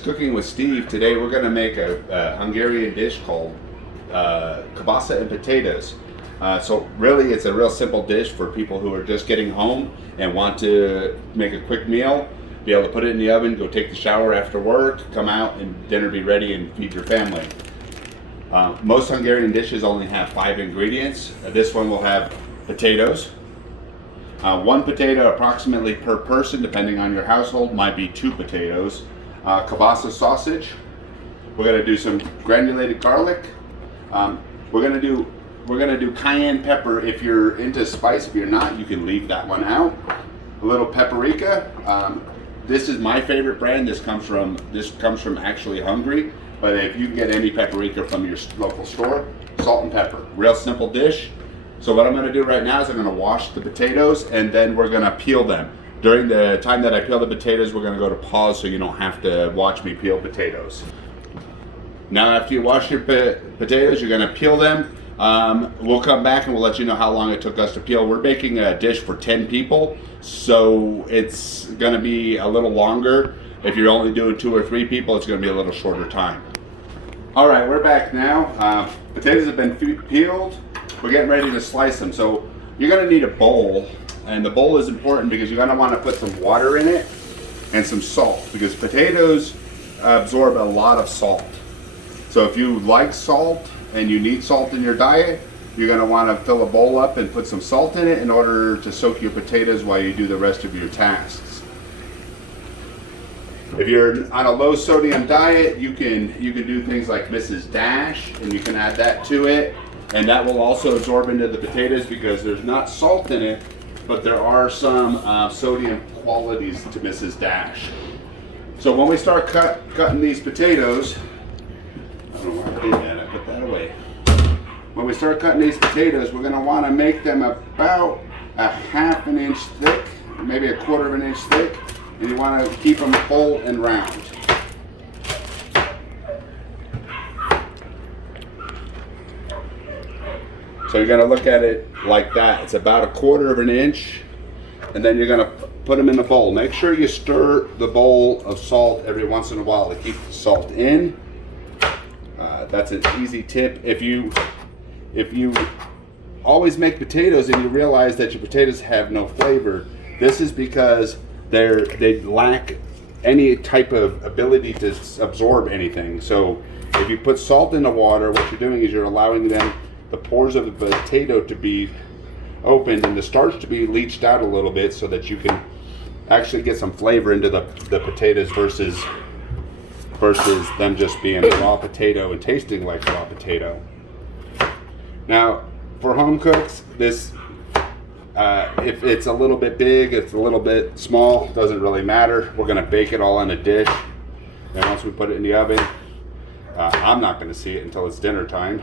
Cooking with Steve. Today we're going to make a Hungarian dish called kebasa and potatoes. So really it's a real simple dish for people who are just getting home and want to make a quick meal, be able to put it in the oven, go take the shower after work, come out and dinner be ready and feed your family. Most Hungarian dishes only have 5 ingredients. This one will have potatoes. 1 potato approximately per person, depending on your household, might be 2 potatoes. Kebasa sausage. We're gonna do some granulated garlic. We're gonna do cayenne pepper. If you're into spice, if you're not, you can leave that one out. A little paprika. This is my favorite brand. This comes from actually Hungary, but if you can get any paprika from your local store, salt and pepper. Real simple dish. So what I'm gonna do right now is I'm gonna wash the potatoes and then we're gonna peel them. During the time that I peel the potatoes, we're going to go to pause so you don't have to watch me peel potatoes. Now after you wash your potatoes, you're going to peel them. We'll come back and we'll let you know how long it took us to peel. We're making a dish for 10 people, so it's going to be a little longer. If you're only doing 2 or 3 people, it's going to be a little shorter time. All right, we're back now. Potatoes have been peeled. We're getting ready to slice them. So you're going to need a bowl. And the bowl is important because you're going to want to put some water in it and some salt, because potatoes absorb a lot of salt. So if you like salt and you need salt in your diet, you're going to want to fill a bowl up and put some salt in it in order to soak your potatoes while you do the rest of your tasks. If you're on a low sodium diet, you can do things like Mrs. Dash, and you can add that to it, and that will also absorb into the potatoes because there's not salt in it, but there are some sodium qualities to Mrs. Dash. So when we start cutting these potatoes, I don't know where I did that, I put that away. When we start cutting these potatoes, we're gonna wanna make them about a 1/2 inch thick, maybe a 1/4 inch thick, and you wanna keep them full and round. So you're gonna look at it like that. It's about a 1/4 inch, and then you're gonna put them in the bowl. Make sure you stir the bowl of salt every once in a while to keep the salt in. That's an easy tip. If you always make potatoes and you realize that your potatoes have no flavor, this is because they lack any type of ability to absorb anything. So if you put salt in the water, what you're doing is you're allowing the pores of the potato to be opened and the starch to be leached out a little bit so that you can actually get some flavor into the potatoes versus them just being raw potato and tasting like raw potato. Now, for home cooks, this if it's a little bit big, it's a little bit small, doesn't really matter. We're gonna bake it all in a dish, and once we put it in the oven, I'm not gonna see it until it's dinner time.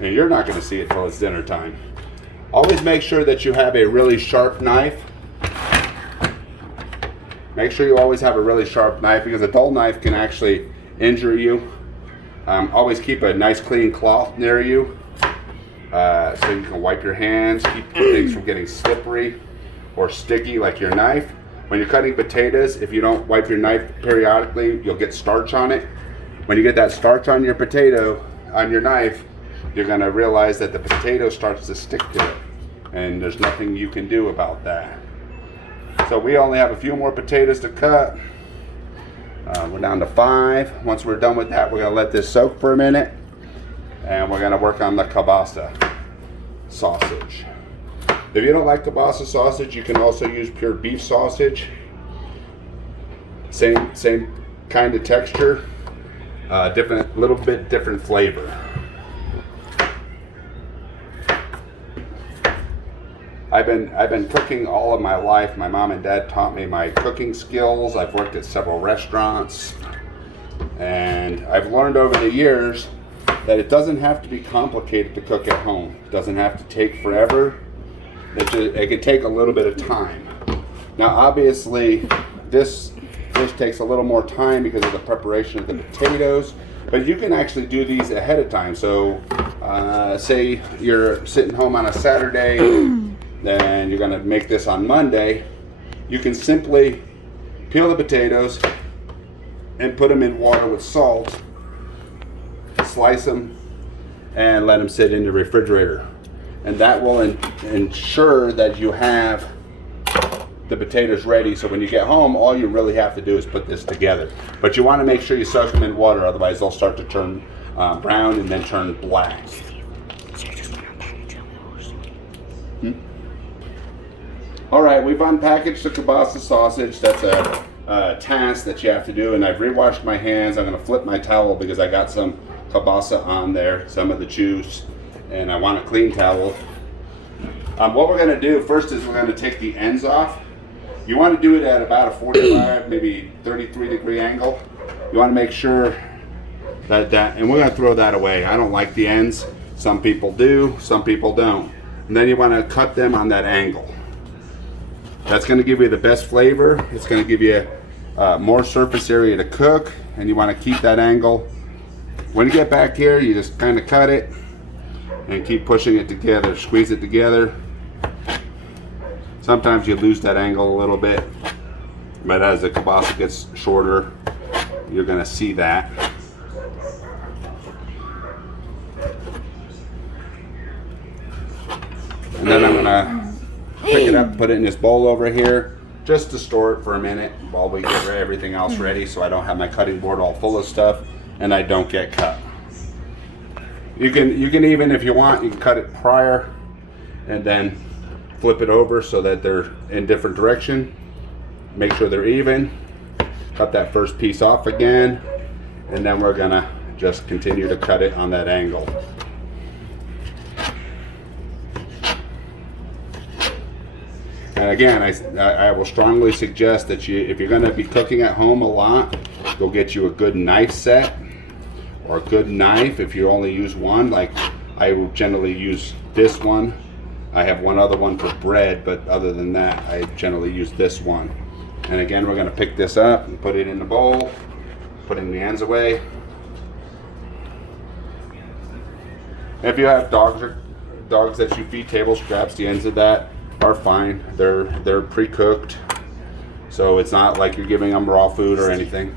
And you're not going to see it till it's dinner time. Always make sure that you have a really sharp knife. Make sure you always have a really sharp knife, because a dull knife can actually injure you. Always keep a nice clean cloth near you so you can wipe your hands, keep things from getting slippery or sticky like your knife. When you're cutting potatoes, if you don't wipe your knife periodically, you'll get starch on it. When you get that starch on your potato, on your knife, you're going to realize that the potato starts to stick to it, and there's nothing you can do about that. So we only have a few more potatoes to cut. We're down to 5. Once we're done with that, we're going to let this soak for a minute, and we're going to work on the kebasa sausage. If you don't like kebasa sausage, you can also use pure beef sausage. Same kind of texture, little bit different flavor. I've been cooking all of my life. My mom and dad taught me my cooking skills. I've worked at several restaurants, and I've learned over the years that it doesn't have to be complicated to cook at home. It doesn't have to take forever. It can take a little bit of time. Now obviously this takes a little more time because of the preparation of the potatoes, but you can actually do these ahead of time. So say you're sitting home on a Saturday, then you're going to make this on Monday. You can simply peel the potatoes, and put them in water with salt, slice them, and let them sit in the refrigerator. And that will ensure that you have the potatoes ready, so when you get home, all you really have to do is put this together. But you want to make sure you soak them in water, otherwise they'll start to turn brown and then turn black. All right, we've unpackaged the kebasa sausage. That's a task that you have to do, and I've re-washed my hands. I'm going to flip my towel because I got some kebasa on there, some of the juice, and I want a clean towel. What we're going to do first is we're going to take the ends off. You want to do it at about a 45, maybe 33 degree angle. You want to make sure that and we're going to throw that away. I don't like the ends. Some people do, some people don't. And then you want to cut them on that angle. That's going to give you the best flavor. It's going to give you more surface area to cook, and you want to keep that angle. When you get back here, you just kind of cut it and keep pushing it together, squeeze it together. Sometimes you lose that angle a little bit, but as the kebasa gets shorter, you're going to see that. And then I'm going to pick it up, put it in this bowl over here, just to store it for a minute while we get everything else ready, so I don't have my cutting board all full of stuff and I don't get cut. You can even, if you want, you can cut it prior and then flip it over so that they're in different direction. Make sure they're even. Cut that first piece off again, and then we're gonna just continue to cut it on that angle. And again, I will strongly suggest that if you're gonna be cooking at home a lot, go get you a good knife set or a good knife. If you only use one, like I will generally use this one. I have one other one for bread, but other than that, I generally use this one. And again, we're going to pick this up and put it in the bowl, putting the ends away. If you have dogs that you feed table scraps, the ends of that are fine. They're pre-cooked, so it's not like you're giving them raw food or anything.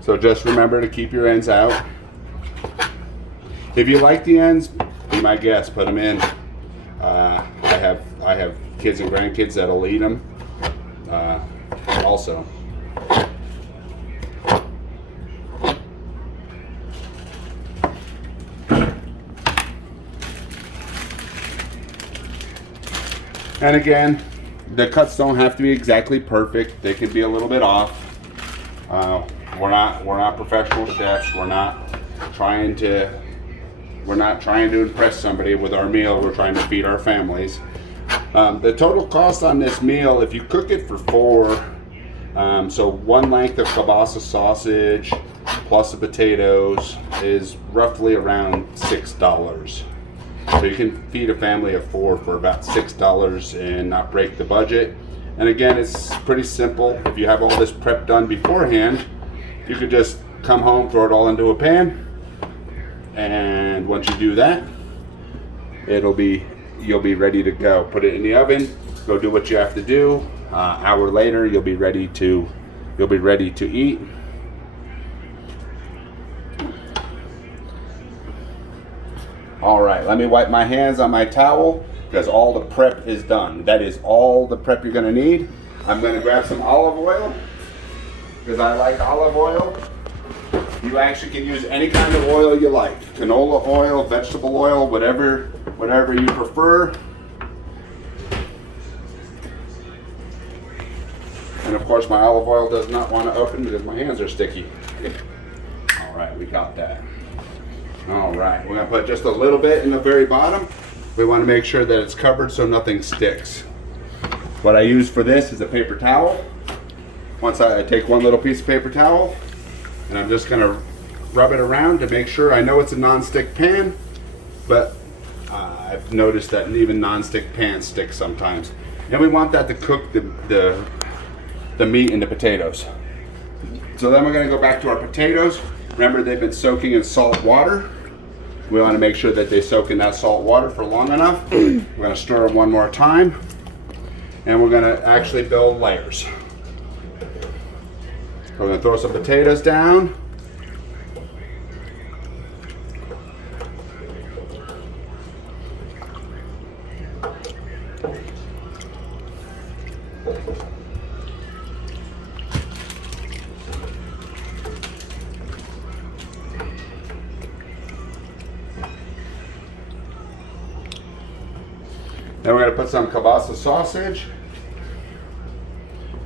So just remember to keep your ends out. If you like the ends, be my guest, put them in. I have kids and grandkids that'll eat them also. And again, the cuts don't have to be exactly perfect. They can be a little bit off. We're not professional chefs. We're not trying to impress somebody with our meal. We're trying to feed our families. The total cost on this meal, if you cook it for 4, so one length of kebasa sausage plus the potatoes is roughly around $6. So you can feed a family of 4 for about $6 and not break the budget. And again, it's pretty simple. If you have all this prep done beforehand, you could just come home, throw it all into a pan, and once you do that, you'll be ready to go. Put it in the oven, go do what you have to do. Hour later, you'll be ready to eat. All right, let me wipe my hands on my towel because all the prep is done. That is all the prep you're gonna need. I'm gonna grab some olive oil because I like olive oil. You actually can use any kind of oil you like. Canola oil, vegetable oil, whatever you prefer. And of course my olive oil does not want to open because my hands are sticky. All right, we got that. All right, we're gonna put just a little bit in the very bottom. We want to make sure that it's covered so nothing sticks. What I use for this is a paper towel. Once I take one little piece of paper towel and I'm just gonna rub it around to make sure. I know it's a non-stick pan, but I've noticed that even non-stick pans stick sometimes. And we want that to cook the meat and the potatoes. So then we're gonna go back to our potatoes. Remember, they've been soaking in salt water. We want to make sure that they soak in that salt water for long enough. We're going to stir them one more time, and we're going to actually build layers. We're going to throw some potatoes down. Then we're going to put some kebasa sausage.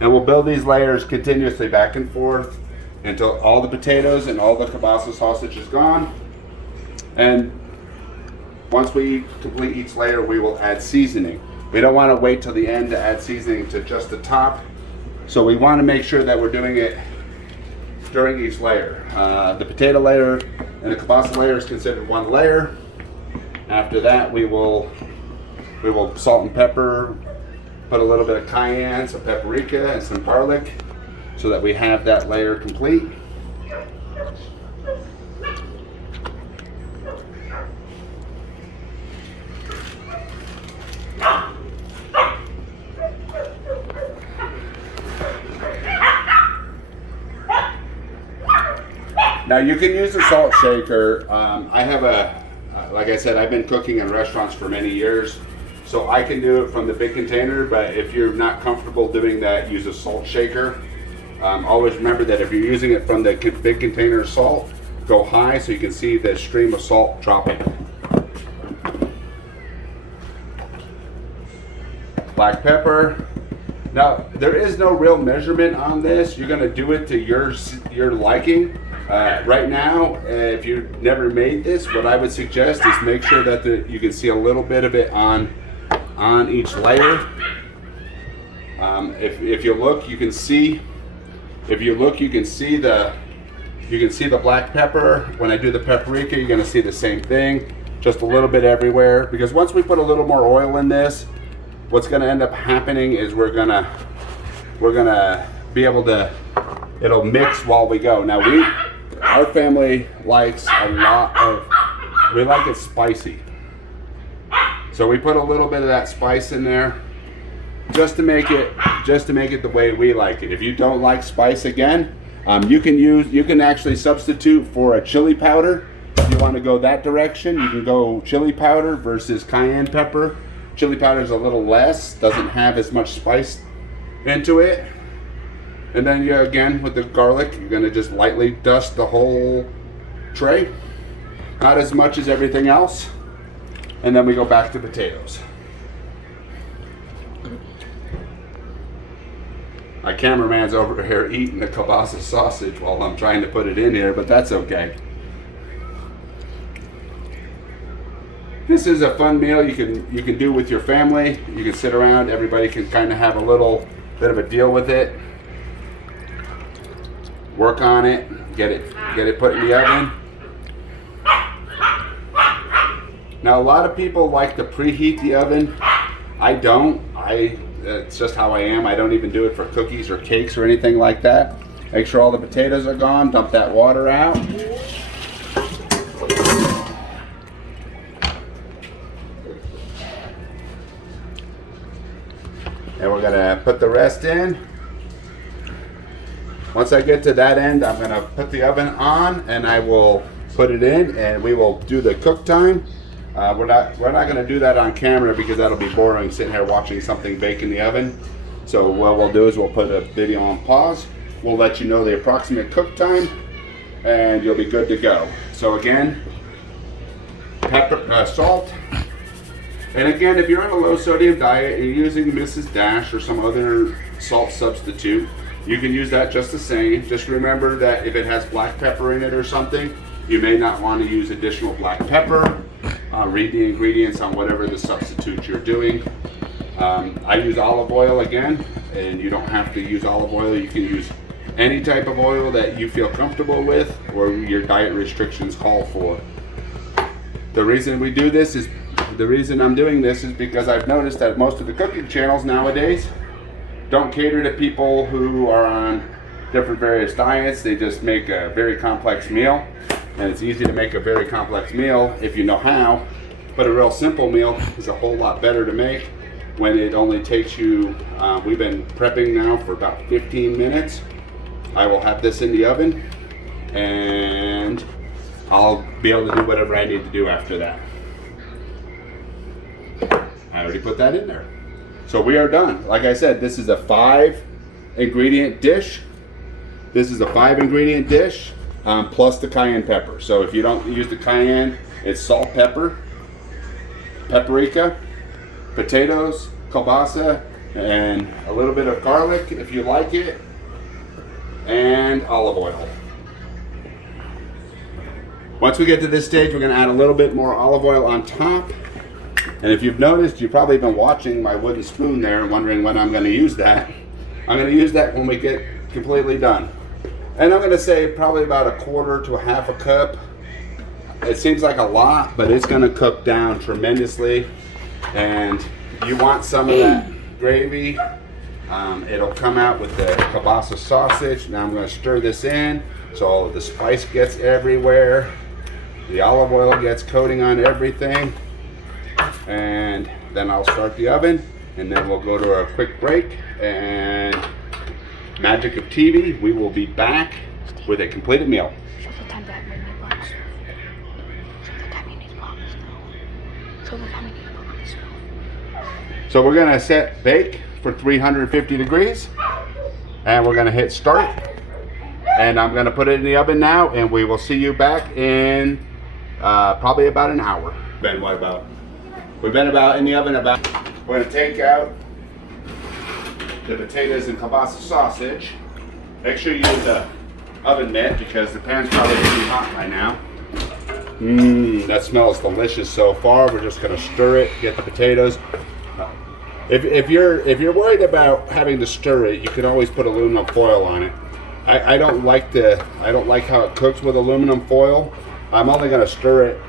And we'll build these layers continuously back and forth until all the potatoes and all the kebasa sausage is gone. And once we complete each layer, we will add seasoning. We don't want to wait till the end to add seasoning to just the top. So we want to make sure that we're doing it during each layer. The potato layer and the kebasa layer is considered one layer. After that, we will salt and pepper, put a little bit of cayenne, some paprika, and some garlic so that we have that layer complete. Now you can use a salt shaker. I have like I said, I've been cooking in restaurants for many years. So I can do it from the big container, but if you're not comfortable doing that, use a salt shaker. Always remember that if you're using it from the big container of salt, go high so you can see the stream of salt dropping. Black pepper. Now, there is no real measurement on this. You're gonna do it to your liking. Right now, if you've never made this, what I would suggest is make sure that you can see a little bit of it on each layer. If you look, you can see. If you look, you can see the black pepper. When I do the paprika, you're going to see the same thing, just a little bit everywhere. Because once we put a little more oil in this, what's going to end up happening is we're gonna be able to. It'll mix while we go. Now our family likes a lot of. We like it spicy. So we put a little bit of that spice in there just to make it the way we like it. If you don't like spice, again, you can actually substitute for a chili powder. If you want to go that direction, you can go chili powder versus cayenne pepper. Chili powder is a little less, doesn't have as much spice into it. And then again, with the garlic, you're going to just lightly dust the whole tray. Not as much as everything else. And then we go back to potatoes. My cameraman's over here eating the kebasa sausage while I'm trying to put it in here, but that's okay. This is a fun meal you can do with your family. You can sit around, everybody can kind of have a little bit of a deal with it. Work on it, get it put in the oven. Now a lot of people like to preheat the oven. I don't. It's just how I am. I don't even do it for cookies or cakes or anything like that. Make sure all the potatoes are gone, dump that water out. And we're gonna put the rest in. Once I get to that end, I'm gonna put the oven on and I will put it in and we will do the cook time. We're not going to do that on camera because that'll be boring sitting here watching something bake in the oven. So what we'll do is we'll put a video on pause. We'll let you know the approximate cook time and you'll be good to go. So again, pepper, salt. And again, if you're on a low sodium diet, you're using Mrs. Dash or some other salt substitute, you can use that just the same. Just remember that if it has black pepper in it or something, you may not want to use additional black pepper. Read the ingredients on whatever the substitute you're doing. I use olive oil again, and you don't have to use olive oil. You can use any type of oil that you feel comfortable with or your diet restrictions call for. The reason we do this is, the reason I'm doing this is because I've noticed that most of the cooking channels nowadays don't cater to people who are on different various diets. They just make a very complex meal. And it's easy to make a very complex meal if you know how, but a real simple meal is a whole lot better to make when it only takes you, we've been prepping now for about 15 minutes. I will have this in the oven and I'll be able to do whatever I need to do after that. I already put that in there. So we are done. Like I said, this is a 5-ingredient dish. This is a 5-ingredient dish plus the cayenne pepper. So if you don't use the cayenne, it's salt, pepper, paprika, potatoes, kielbasa, and a little bit of garlic if you like it, and olive oil. Once we get to this stage, we're going to add a little bit more olive oil on top. And if you've noticed, you've probably been watching my wooden spoon there and wondering when I'm going to use that. I'm going to use that when we get completely done. And I'm going to say probably about 1/4 to 1/2 cup. It seems like a lot, but it's going to cook down tremendously. And you want some of that gravy. It'll come out with the kielbasa sausage. Now I'm going to stir this in so the spice gets everywhere. The olive oil gets coating on everything. And then I'll start the oven, and then we'll go to a quick break, and magic of TV, we will be back with a completed meal. Show the time that made me box. Show the time you need to box. Show the time you need to box. So we're gonna set bake for 350 degrees, and we're gonna hit start, and I'm gonna put it in the oven now, and we will see you back in probably about an hour. Ben, what about? We've been about in the oven about. We're gonna take out the potatoes and kielbasa sausage. Make sure you use the oven mitt because the pan's probably too hot right now. That smells delicious so far. We're just gonna stir it, get the potatoes. If you're worried about having to stir it, you can always put aluminum foil on it. I don't like how it cooks with aluminum foil. I'm only gonna stir it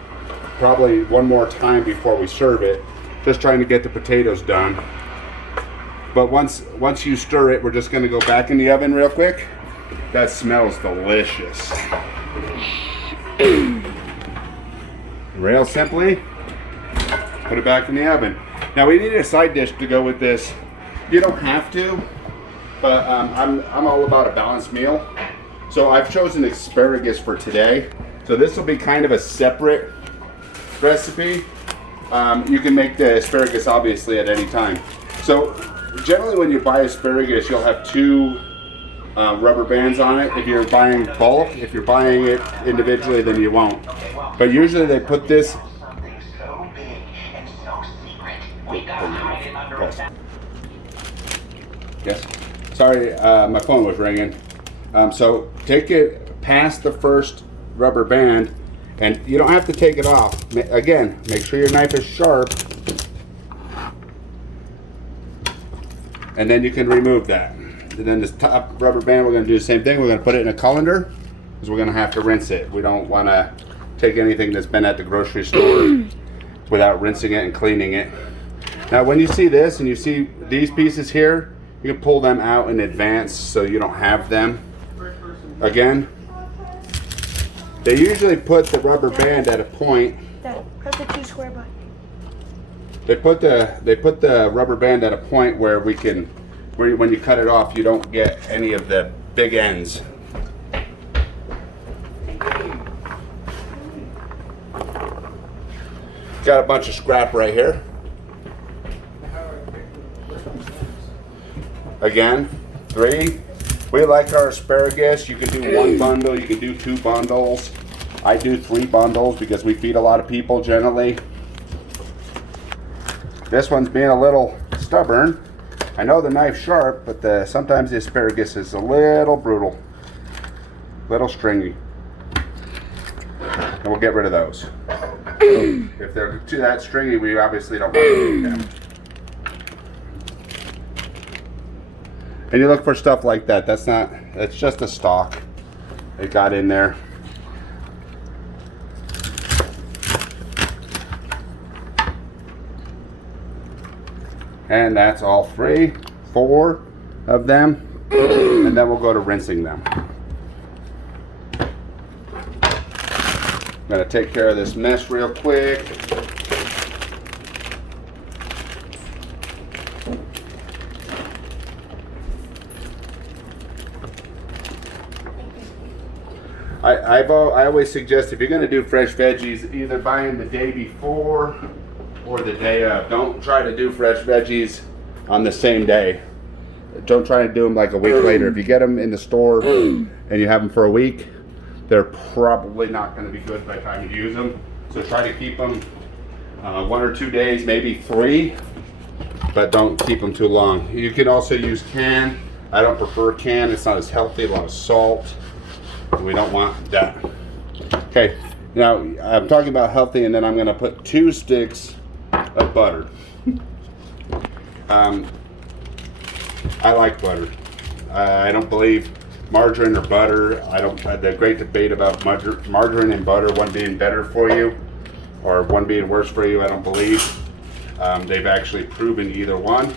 probably one more time before we serve it, just trying to get the potatoes done. But once you stir it, we're just going to go back in the oven real quick. That smells delicious. Real simply, put it back in the oven. Now we need a side dish to go with this. You don't have to, but I'm all about a balanced meal. So I've chosen asparagus for today. So this will be kind of a separate recipe. You can make the asparagus obviously at any time. So generally when you buy asparagus, you'll have 2 rubber bands on it. If you're buying bulk, if you're buying it individually, then you won't. But usually they put this. Yes. Sorry, my phone was ringing. So take it past the first rubber band. And you don't have to take it off. Again, make sure your knife is sharp. And then you can remove that. And then this top rubber band, we're going to do the same thing. We're going to put it in a colander because we're going to have to rinse it. We don't want to take anything that's been at the grocery store without rinsing it and cleaning it. Now when you see this and you see these pieces here, you can pull them out in advance so you don't have them. Again, they usually put the rubber band at a point. Dad, press the 2 square button. They put the rubber band at a point where when you cut it off, you don't get any of the big ends. Got a bunch of scrap right here. Again, 3. We like our asparagus. You can do 1 bundle, you can do 2 bundles. I do 3 bundles because we feed a lot of people generally. This one's being a little stubborn. I know the knife's sharp, but sometimes the asparagus is a little brutal, little stringy. And we'll get rid of those. If they're too that stringy, we obviously don't want to eat them. And you look for stuff like that. That's just a stalk. It got in there. And that's all 3, 4 of them. And then we'll go to rinsing them. gonna take care of this mess real quick. I always suggest if you're going to do fresh veggies, either buy them the day before or the day of. Don't try to do fresh veggies on the same day. Don't try to do them like a week later. If you get them in the store and you have them for a week, they're probably not going to be good by the time you use them. So try to keep them 1 or 2 days, maybe 3, but don't keep them too long. You can also use can. I don't prefer can. It's not as healthy, a lot of salt. We don't want that. Okay, now I'm talking about healthy, and then I'm going to put 2 sticks of butter. I like butter. I don't believe margarine or butter. I don't. The great debate about margarine and butter, one being better for you or one being worse for you, I don't believe. They've actually proven either one.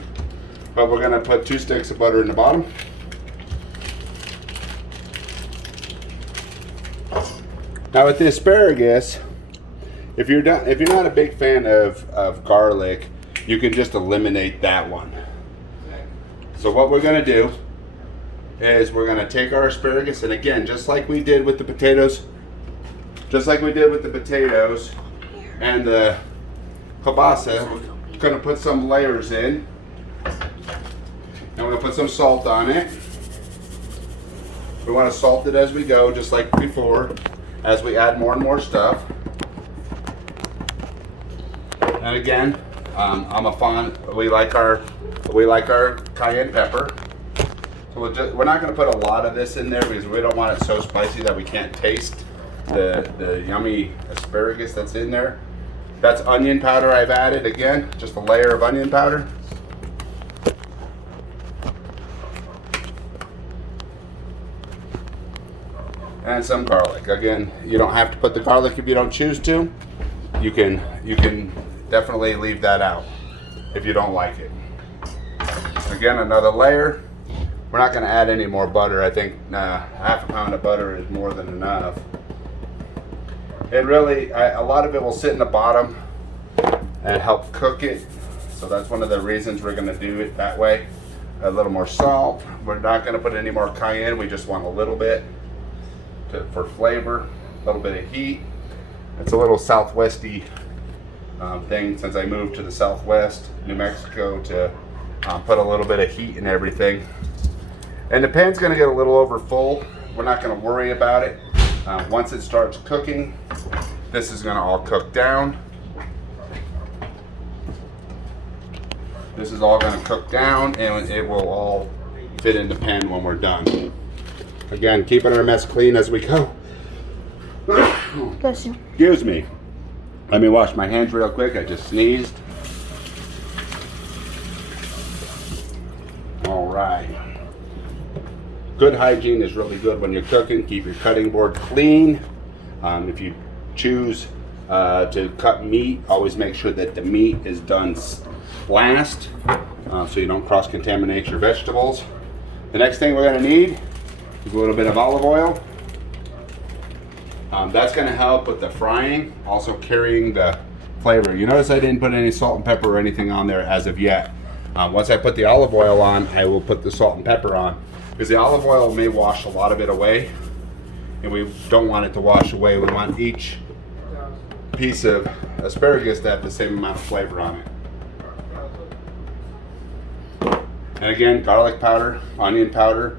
But we're going to put 2 sticks of butter in the bottom. Now with the asparagus, if you're not a big fan of garlic, you can just eliminate that one. So what we're going to do is we're going to take our asparagus, and again, just like we did with the potatoes, and the kebasa, we're going to put some layers in, and we're going to put some salt on it. We want to salt it as we go, just like before. As we add more and more stuff. And again, I'm a fan. We like our cayenne pepper. So we're not going to put a lot of this in there because we don't want it so spicy that we can't taste the yummy asparagus that's in there. That's onion powder I've added. Again, just a layer of onion powder. And some garlic. Again, you don't have to put the garlic if you don't choose to. You can definitely leave that out if you don't like it. Again, another layer. We're not going to add any more butter. I think half a pound of butter is more than enough. And really, a lot of it will sit in the bottom and help cook it. So that's one of the reasons we're going to do it that way. A little more salt. We're not going to put any more cayenne. We just want a little bit. For flavor, a little bit of heat. It's a little southwesty thing since I moved to the southwest, New Mexico, to put a little bit of heat in everything. And the pan's going to get a little over full. We're not going to worry about it. Once it starts cooking, this is going to all cook down. This is all going to cook down, and it will all fit in the pan when we're done. Again, keeping our mess clean as we go. Bless you. Excuse me. Let me wash my hands real quick. I just sneezed. All right. Good hygiene is really good when you're cooking. Keep your cutting board clean. If you choose to cut meat, always make sure that the meat is done last so you don't cross-contaminate your vegetables. The next thing we're going to need is a little bit of olive oil. That's going to help with the frying, also carrying the flavor. You notice I didn't put any salt and pepper or anything on there as of yet. Once I put the olive oil on, I will put the salt and pepper on, because the olive oil may wash a lot of it away, and we don't want it to wash away. We want each piece of asparagus to have the same amount of flavor on it. And again, garlic powder, onion powder,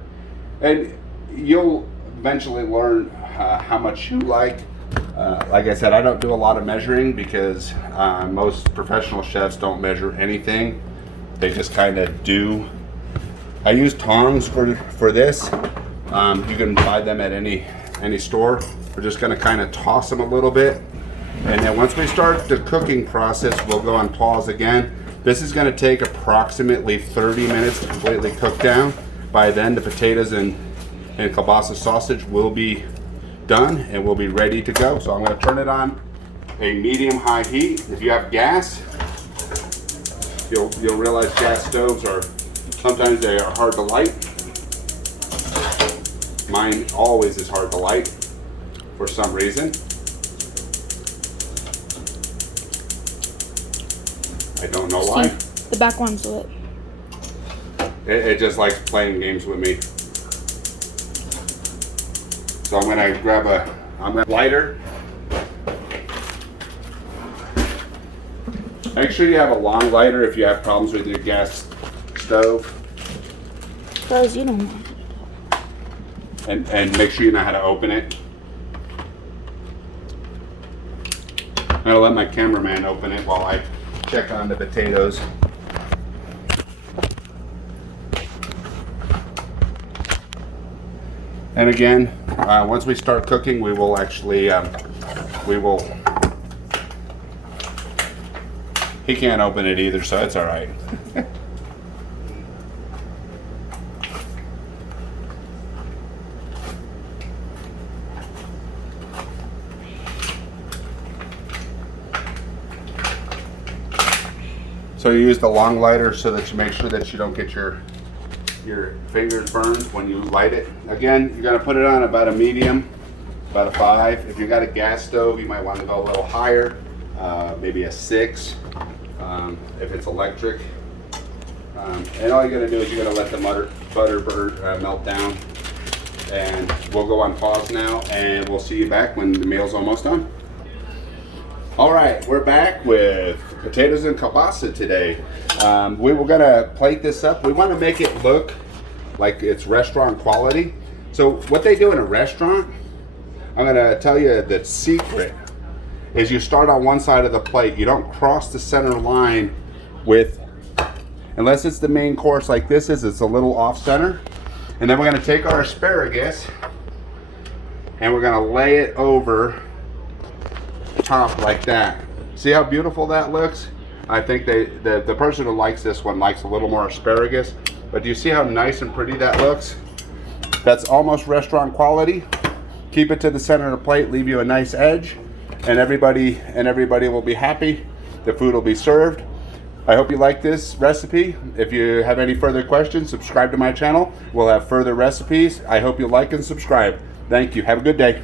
and you'll eventually learn how much you like. Like I said, I don't do a lot of measuring because most professional chefs don't measure anything. They just kind of do. I use tongs for this. You can buy them at any store. We're just going to kind of toss them a little bit. And then once we start the cooking process, we'll go on pause again. This is going to take approximately 30 minutes to completely cook down. By then, the potatoes and kielbasa sausage will be done and we'll be ready to go. So I'm going to turn it on a medium-high heat. If you have gas, you'll realize gas stoves sometimes they are hard to light. Mine always is hard to light for some reason. I don't know why. See, the back one's lit. It just likes playing games with me. So I'm gonna grab a lighter. Make sure you have a long lighter if you have problems with your gas stove. Because you don't know. And make sure you know how to open it. I'm gonna let my cameraman open it while I check on the potatoes. And again, once we start cooking, we will actually, he can't open it either, so it's all right. So you use the long lighter so that you make sure that you don't get your fingers burned when you light it. Again, you're gonna put it on about a medium, about a 5. If you got a gas stove, you might want to go a little higher, maybe a 6, if it's electric. And all you're gonna do is you're gonna let the butter melt down. And we'll go on pause now, and we'll see you back when the meal's almost done. All right, we're back with potatoes and kielbasa today. We were gonna plate this up. We wanna make it look like it's restaurant quality. So what they do in a restaurant, I'm gonna tell you the secret, is you start on one side of the plate. You don't cross the center line unless it's the main course like this is, it's a little off center. And then we're gonna take our asparagus and we're gonna lay it over top like that. See how beautiful that looks? I think the person who likes this one likes a little more asparagus, but do you see how nice and pretty that looks? That's almost restaurant quality. Keep it to the center of the plate, leave you a nice edge, and everybody will be happy. The food will be served. I hope you like this recipe. If you have any further questions, subscribe to my channel. We'll have further recipes. I hope you like and subscribe. Thank you. Have a good day.